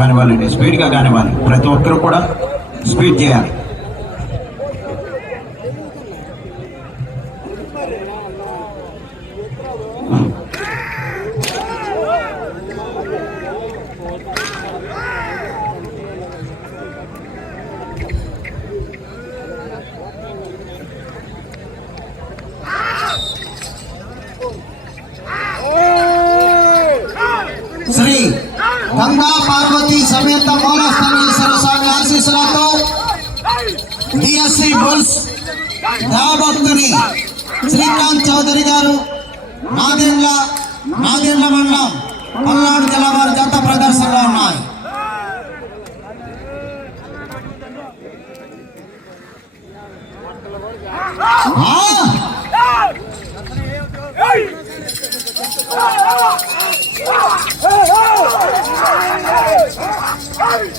కానివ్వాలండి స్పీడ్గా కానివ్వాలి. ప్రతి ఒక్కరు కూడా స్పీడ్ చేయాలి శ్రీ గంగా పార్వతి సమేత మౌనస్థానేశ్వర స్వామి ఆశీస్సులతో డిఎస్సి బుల్స్ రాబోతుని శ్రీకాంత్ చౌదరి గారు నాదేండ్ల నాదేండ్ల మండలం పల్నాడు జిల్లా వారి జత ప్రదర్శనలో ఉన్నాయి Hey! Hey!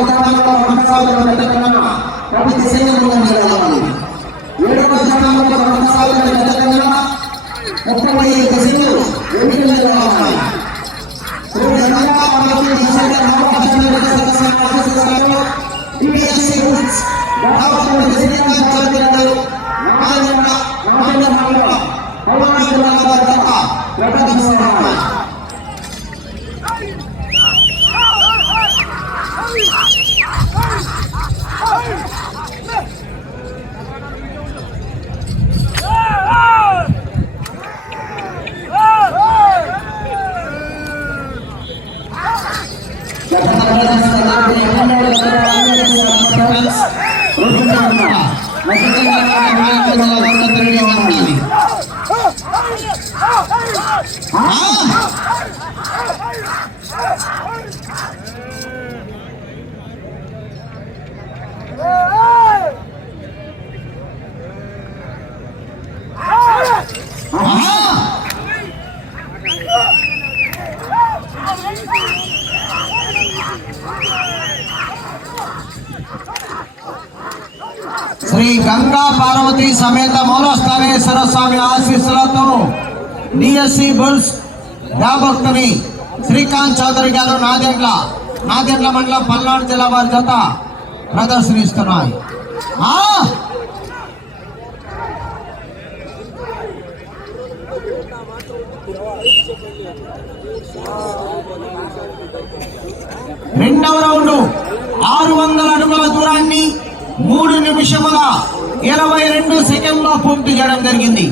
ఎనిమిదవ స్థానంలో కొనసాగుతున్న గత కన్నా పది నిలవాలి ఏడవ స్థానంలో కొనసాగుతున్న గత ముప్పై ఐదు సెకండ్లు ఎనిమిది నిలవాలి శ్రీ గంగా పార్వతి సమేత మౌలస్థానే స్వామి ఆశీస్సులతో డిఎస్సి బుల్స్ భక్తుని శ్రీకాంత్ చౌదరి గారు నాదెండ్ల నాదెండ్ల మండలం పల్నాడు జిల్లా వారి జత ప్రదర్శనిస్తున్నాయి. రెండవ రౌండ్ ఆరు వందల అడుగుల దూరాన్ని మూడు నిమిషముల ఇరవై రెండు సెకండ్లో పూర్తి చేయడం జరిగింది.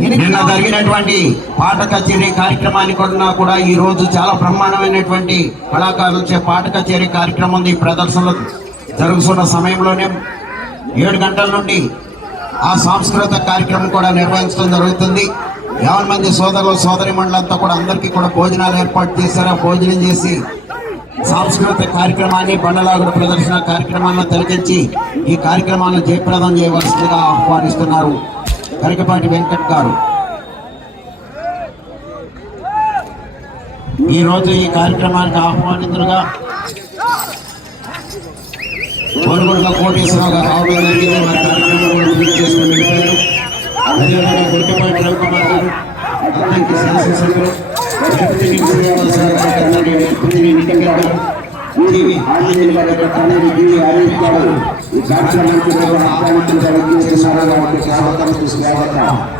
నిన్న జరిగినటువంటి పాట కచేరీ కార్యక్రమాన్ని కూడా కూడా ఈ రోజు చాలా బ్రహ్మాండమైనటువంటి కళాకారులచే పాట కచేరీ కార్యక్రమం ఉంది. ఈ ప్రదర్శనలు జరుగుతున్న సమయంలోనే ఏడు గంటల నుండి ఆ సాంస్కృతిక కార్యక్రమం కూడా నిర్వహించడం జరుగుతుంది. యావన్ మంది సోదరులు సోదరి మండలంతా కూడా అందరికీ కూడా భోజనాలు ఏర్పాటు చేశారు. భోజనం చేసి సాంస్కృతిక కార్యక్రమాన్ని బండలాగుడు ప్రదర్శన కార్యక్రమాలను తిలకించి ఈ కార్యక్రమాన్ని జయప్రదం చేయవలసిందిగా ఆహ్వానిస్తున్నారు కరికపాటి వెంకట్ గారు. ఈరోజు ఈ కార్యక్రమానికి ఆహ్వానితులుగా కోరుకొండ కోటేశ్వరరావు రావడం జరిగింది వారి కార్యక్రమం చేసుకుని వెళ్ళిపోయారు అదేవిధంగా గురికపాటి రవికుమార్ గారు అద్దంకి శాసనసభ్యులు. ಕಾರ್ಯಕ್ರಮಕ್ಕೆ ಆಗಮಿಸಿರುವ ಆಗಮಿಸಿರುವ ಸ್ವಾಗತ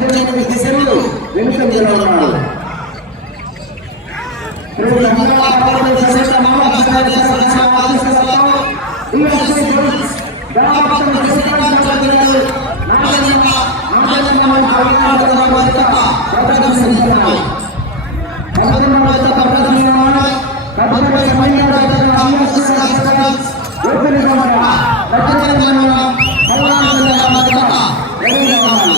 రౌండ్ తొమ్మిది వందల డెబ్బై ఐదు నిమిషాల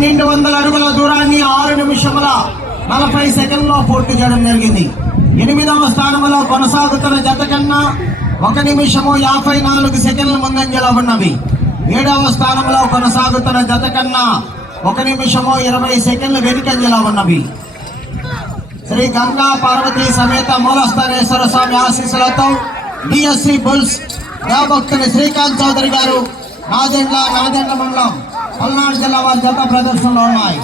పన్నెండు వందల అడుగుల దూరాన్ని ఆరు నిమిషముల నలభై సెకండ్లో పూర్తి చేయడం జరిగింది. ఎనిమిదవ స్థానంలో కొనసాగుతున్న జత కన్నా ఒక నిమిషము యాభై నాలుగు సెకండ్ల ముందంజలో ఉన్నవి. ఏడవ స్థానంలో కొనసాగుతున్న జత కన్నా ఒక నిమిషము ఇరవై సెకండ్లు వెనుకంజలో ఉన్నవి. శ్రీ గంగా పార్వతి సమేత మూలస్థానేశ్వర స్వామి ఆశీస్సులతో డిఎస్సి బుల్స్ దేవభక్తుని శ్రీకాంత్ చౌదరి గారు నాదెండ్ల నాదెండ్ల మండలం. పల్నాడు జిల్లా వారి జత ప్రదర్శనలో ఉన్నాయి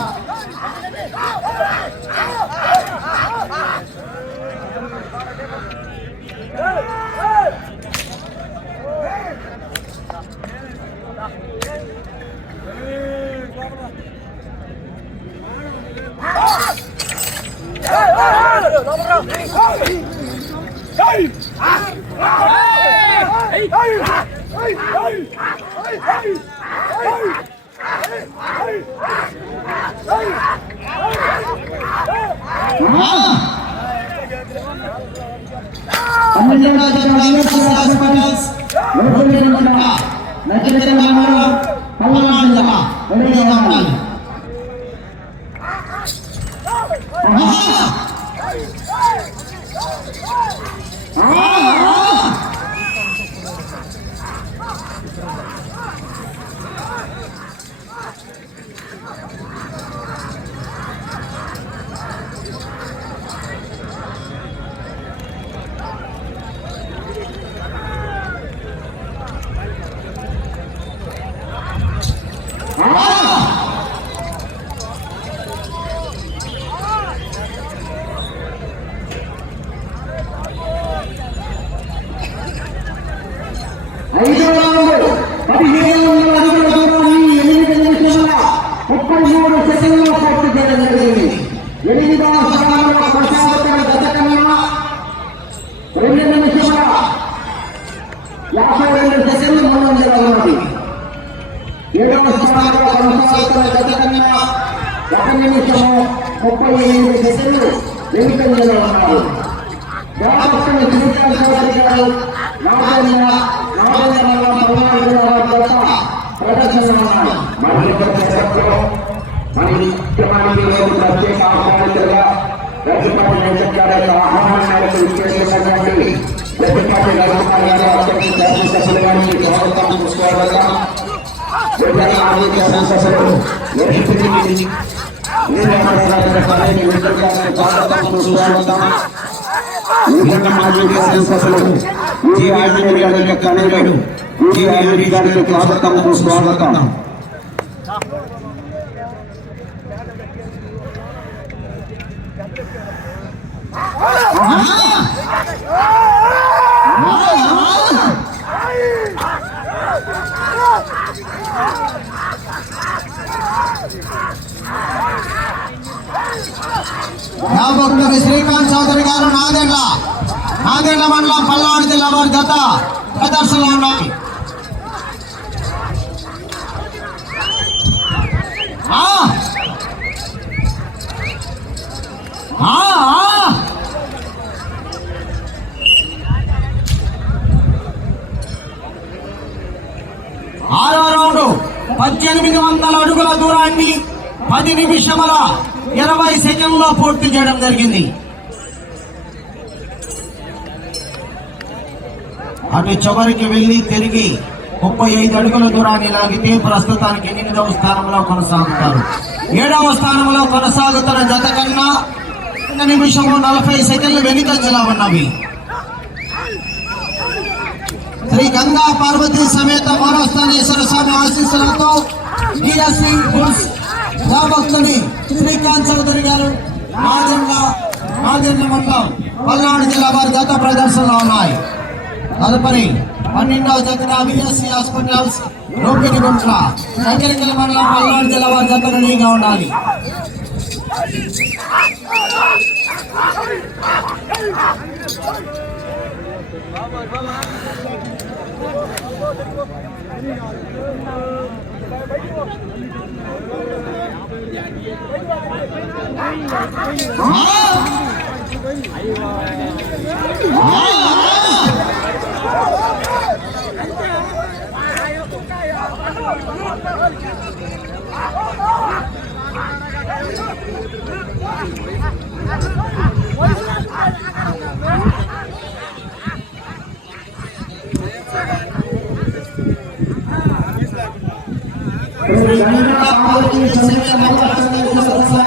పన్నెండవ జత డిఎస్సి హాస్పిటల్స్ ఓపెన్ మండల నచ్చజన మండలం పల్నాడు జిల్లా రెడీగా ఉండాలి ఐదో రౌండ్ పదిహేను వందల అడుగుల దూరాన్ని ఎనిమిది నిమిషముల ముప్పై మూడు సెకండ్లో పూర్తి చేయడం జరిగింది ఎనిమిదవ స్థానంలో కొనసాగుతున్న గత కన్నా రెండు నిమిషముల యాభై రెండు సెకండ్లు ముందంజలో ఉన్నది ఏడవ స్థానంలో కొనసాగుతున్న గత ఒక నిమిషము ముప్పై ఎనిమిది సెకండ్లు వెనుకంజలో ఉన్నారు దేవస్థాన శ్రీకాంత్ చౌదరి గారు నాగేంద్ర నాగేంద్ర పల్నాడు వారి జత ప్రదర్శనలో ఉన్నాయి మరి ముఖ్యమంత్రి గారు ప్రత్యేక ఆహ్వానితులుగా గట్టిపాటి నేర్చుకున్న ఆహ్వానాలకు ఇచ్చేసినటువంటి గట్టిపాటి రఘుకుమార్ గారు అధ్యక్ష శాసనసభ్యులు గారికి స్వాగతం స్వాగతం విద్యా ఆరోగ్య సంస్థలు ఎస్పీ పదవి విద్యార్థులకు స్వాగతం. సుస్వాగతం విభిన్న మాజీ శాసనసభ్యులు జి గారి యొక్క కనుగోలు నా భక్తుడు శ్రీకాంత్ చౌదరి గారు నాదేళ్ళ నాదేళ్ళ మండలం పల్నాడు జిల్లా వారి జత ప్రదర్శనలో ఉన్నాయి. ఆ! ఆరో రౌండ్ పద్దెనిమిది వందల అడుగుల దూరాన్ని పది నిమిషముల ఇరవై సెకండ్లో పూర్తి చేయడం జరిగింది. అటు చివరికి వెళ్ళి తిరిగి ముప్పై ఐదు అడుగుల దూరాన్ని లాగితే ప్రస్తుతానికి ఎనిమిదవ స్థానంలో కొనసాగుతారు. ఏడవ స్థానంలో కొనసాగుతున్న జత కన్నా నిమిషము నలభై సెకండ్లు వెనుకంజలా ఉన్నవి. శ్రీ గంగా పార్వతి సమేత మానవస్థానేశ్వర స్వామి ఆశీస్సులతో డిఎస్సి నా భక్తుని శ్రీకాంత్ చౌదరి గారు రాజన్న రాజన్న మండలం పల్నాడు జిల్లా వారి గత ప్రదర్శనలో ఉన్నాయి తదుపరి పన్నెండవ జతన విఎస్సి హాస్పిటల్స్ రోగిని గుంట్ల శంకరగిరి మండలం పల్నాడు జిల్లా వారి జత రెడీగా ఉండాలి పార్వతి సమేత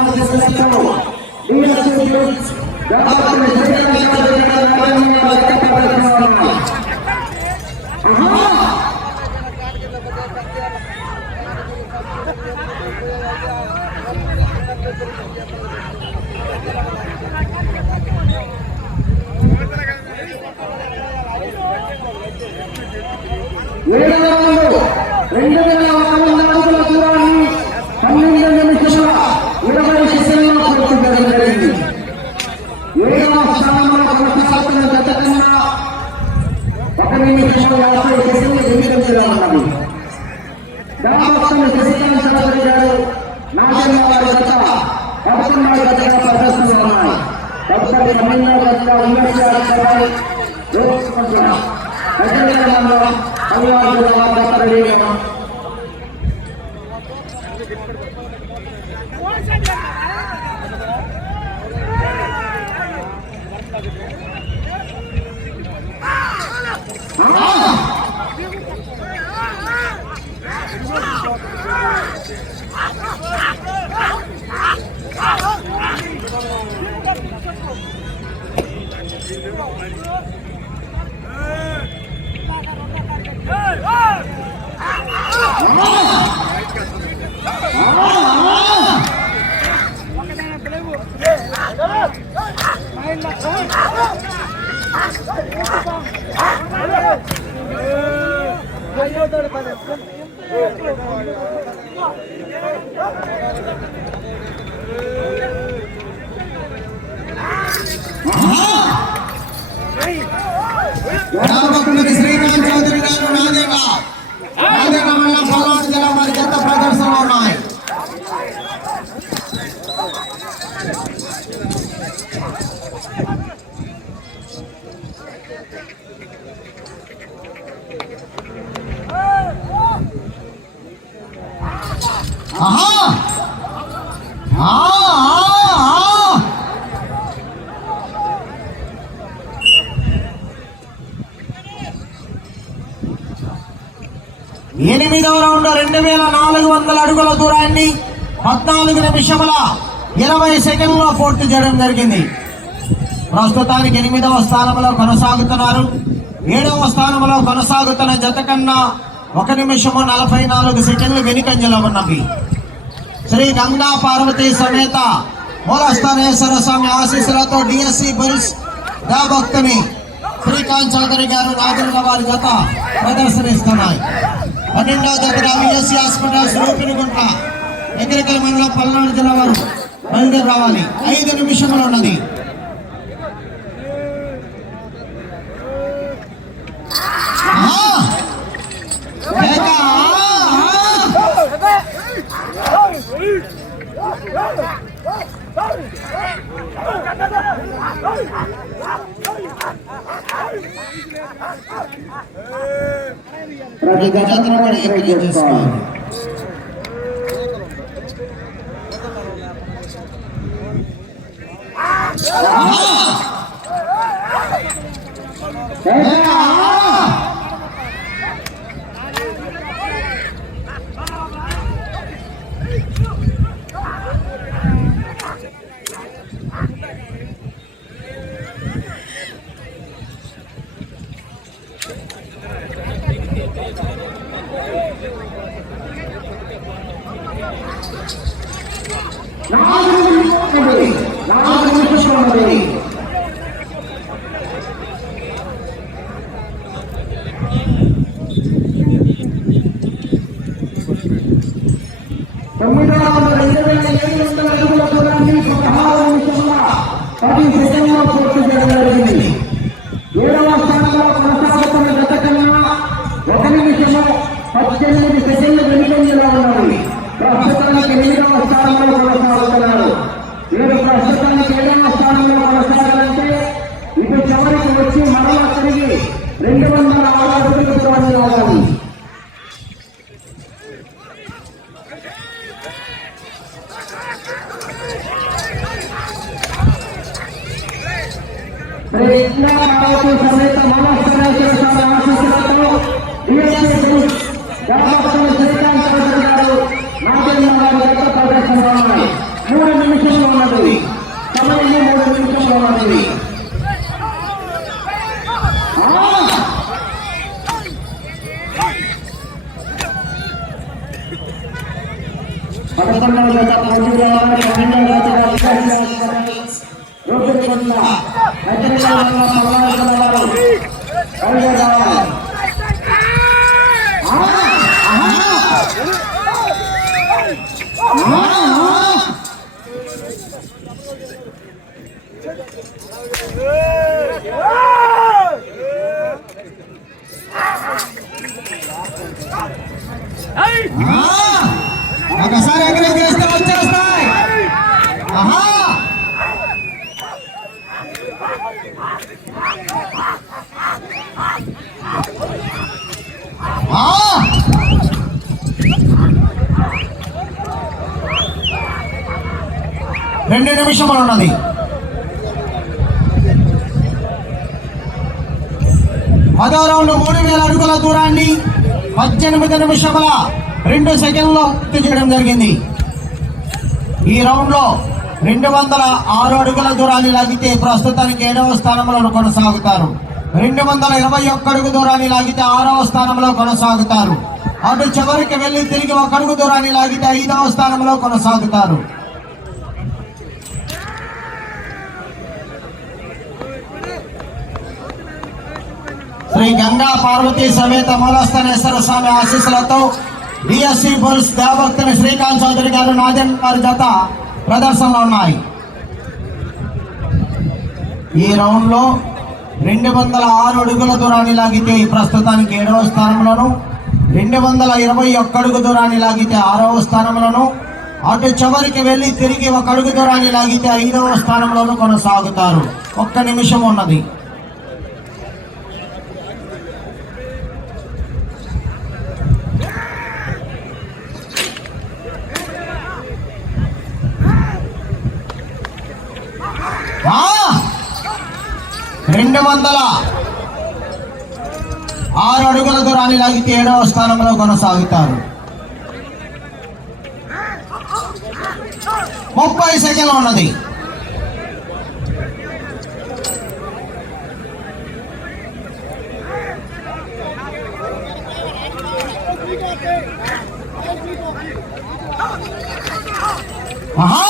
రెండు వేల ఒక వందల అడుగుల దూరాన్ని పన్నెండు నిమిషముల ఇరవై సెకండ్లలో పూర్తి చేయడం జరిగింది ఏడవ స్థానంలో కొనసాగుతున్న గత కన్నా ఒక నిమిషం యాభై సెకండ్లు ఎన్నికలు ఉన్నది గ్రామస్థాన శశికాంత్ చౌదరి గారు నాగన్న వారి గత పదకొండవ గతగా ప్రదర్శనలు ఉన్నాయి. గ్రామభక్తులకి చౌదరి గారు నాదేవ నాదేవ మండలం పల్నాడు జిల్లా వారి గత ప్రదర్శనలో ఉన్నాయి ఆహా! ఆ, ఎనిమిదవ రౌండ్ రెండు వేల నాలుగు వందల అడుగుల దూరాన్ని పద్నాలుగు నిమిషముల ఇరవై సెకండ్లో పూర్తి చేయడం జరిగింది. ప్రస్తుతానికి ఎనిమిదవ స్థానంలో కొనసాగుతున్నారు. ఏడవ స్థానంలో కొనసాగుతున్న జత కన్నా ఒక నిమిషము నలభై నాలుగు సెకండ్లు వెనుకంజలో ఉన్నవి. శ్రీ గంగా పార్వతి సమేత మూలస్థానేశ్వర స్వామి ఆశీస్సులతో డిఎస్సి బుల్స్ భక్తుని శ్రీకాంత్ చౌదరి గారు రాజుల వారి జత ప్రదర్శనిస్తున్నాయి. పన్నెండవ జత విఎస్సి హాస్పిటల్స్ రూపినిగుంట ఎగ్రికల్ మండలం పల్నాడు జిల్లా వారు బయలుదేరి రావాలి. ఐదు నిమిషములు ఉన్నది. ప్రతి జతను కూడా చేసుకోవాలి పది పూర్తి చేయడం జరిగింది. ఏడవ స్థానంలో కొనసాగుతున్న గత కన్నా ఒక నిమిషము పద్దెనిమిది సెకండ్లు వెనుకంజలో ఉన్నది ప్రస్తుతానికి ఎనిమిదవ స్థానంలో కొనసాగుతున్నారు వీరు ప్రస్తుతానికి ఏడవ స్థానంలో కొనసాగాలంటే ఇటు చివరికి వచ్చి మరలా తిరిగి రెండు వందల ఆరు అడుగుల దూరాన్ని రావాలి ప్రయత్నాలు సమేత మనస్సు ఆశీస్సులతో డిఎస్పీ గణపతుల శ్రీకాంత్ చౌదరి గారు నాగేంద్ర గారి యొక్క ప్రదర్శన ఉన్నాయి మూడు నిమిషంలో ఉన్నది సమయం మూడు నిమిషంలో ఉన్నది ఆ! పదకొండవ జత పూర్తి కావాలి పన్నెండవ జత వికాస్ కావాలి. రోడ్డు కొండ హైదరాబాద్ పల్నాడు వారు బయలుదేరి రావాలి ఆ! ఆహా! ఆ! ఆ! ఒకసారి ఎంకరేజ్ చేస్తే వచ్చేస్తాయి. ఆహా! రెండు నిమిషములు ఉన్నది. పదో రౌండ్ మూడు వేల అడుగుల దూరాన్ని పద్దెనిమిది నిమిషముల రెండు సెకండ్లో పూర్తి చేయడం జరిగింది. ఈ రౌండ్లో రెండు వందల ఆరు అడుగుల దూరాన్ని లాగితే ప్రస్తుతానికి ఏడవ స్థానంలో కొనసాగుతారు. రెండు వందల ఇరవై ఒక్క అడుగు దూరాన్ని లాగితే ఆరవ స్థానంలో కొనసాగుతారు. అటు చివరికి వెళ్ళి తిరిగి ఒక అడుగు దూరాన్ని లాగితే ఐదవ స్థానంలో కొనసాగుతారు. శ్రీ గంగా పార్వతీ సమేత మూలస్థానేశ్వర స్వామి ఆశీస్సులతో బిఎస్సి బుల్స్ దేవభక్తుని శ్రీకాంత్ చౌదరి గారు నాదన్ గారి జత ప్రదర్శనలో ఉన్నాయి. ఈ రౌండ్లో రెండు వందల ఆరు అడుగుల దూరాన్ని లాగితే ప్రస్తుతానికి ఏడవ స్థానంలోను రెండు వందల ఇరవై ఒక్క అడుగు దూరాన్ని లాగితే ఆరవ స్థానంలోను అటు చివరికి వెళ్ళి తిరిగి ఒక అడుగు దూరాన్ని లాగితే ఐదవ స్థానంలోను కొనసాగుతారు. ఒక్క నిమిషం ఉన్నది ఆ! రెండు వందల ఆరు అడుగుల దూరాన్ని లాగితే ఏడవ స్థానంలో కొనసాగుతారు. ముప్పై సెకండ్లు ఉన్నది. ఆహా!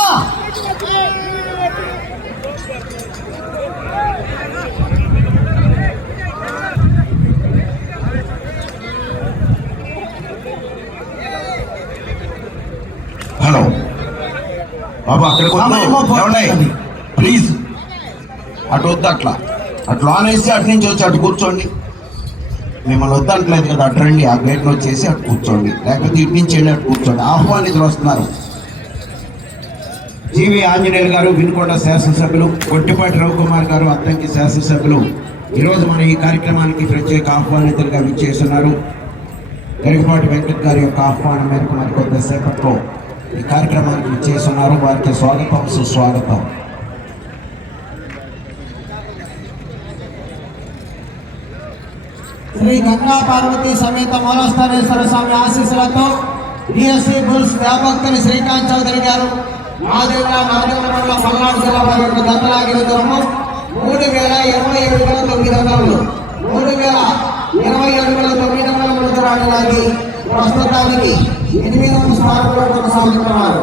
బాబు అక్కడికి. ప్లీజ్. అటు వద్దు అట్లా. అట్లా ఆన్ వేసి అటు నుంచి వచ్చి అటు కూర్చోండి. మిమ్మల్ని వద్దంటలేదు కదా అటు రండి. ఆ గేట్ వచ్చేసి అటు కూర్చోండి. లేకపోతే ఇటు నుంచి వెళ్ళి అటు కూర్చోండి. ఆహ్వానితులు వస్తున్నారు. జీవి ఆంజనేయులు గారు వినుకొండ శాసనసభ్యులు కొట్టిపాటి రవికుమార్ గారు అద్దంకి శాసనసభ్యులు ఈరోజు మన ఈ కార్యక్రమానికి ప్రత్యేక ఆహ్వానితులుగా విచ్చేస్తున్నారు. గరికపాటి వెంకట్ గారి యొక్క ఆహ్వానం మేరకు మరి కొద్దిసేపట్లో ఈ కార్యక్రమానికి విచ్చేస్తున్నారు వారికి స్వాగతం సుస్వాగతం. శ్రీ గంగా పార్వతి సమేత మూలస్థానేశ్వర స్వామి ఆశీస్సులతో డిఎస్సి బుల్స్ వ్యాపక్తులు శ్రీకాంత్ చౌదరి గారు మాదేవుల నాదేవుల మండలం పల్నాడు జిల్లా వారి యొక్క దత్తలాగిన మూడు వేల ఇరవై ఏడు వేల తొమ్మిది వందలు మూడు వేల ఇరవై ఏడు వేల తొమ్మిది వందల దూరాన్ని లాగి ప్రస్తుతానికి ఎనిమిది స్థానంలో కొనసాగుతున్నారు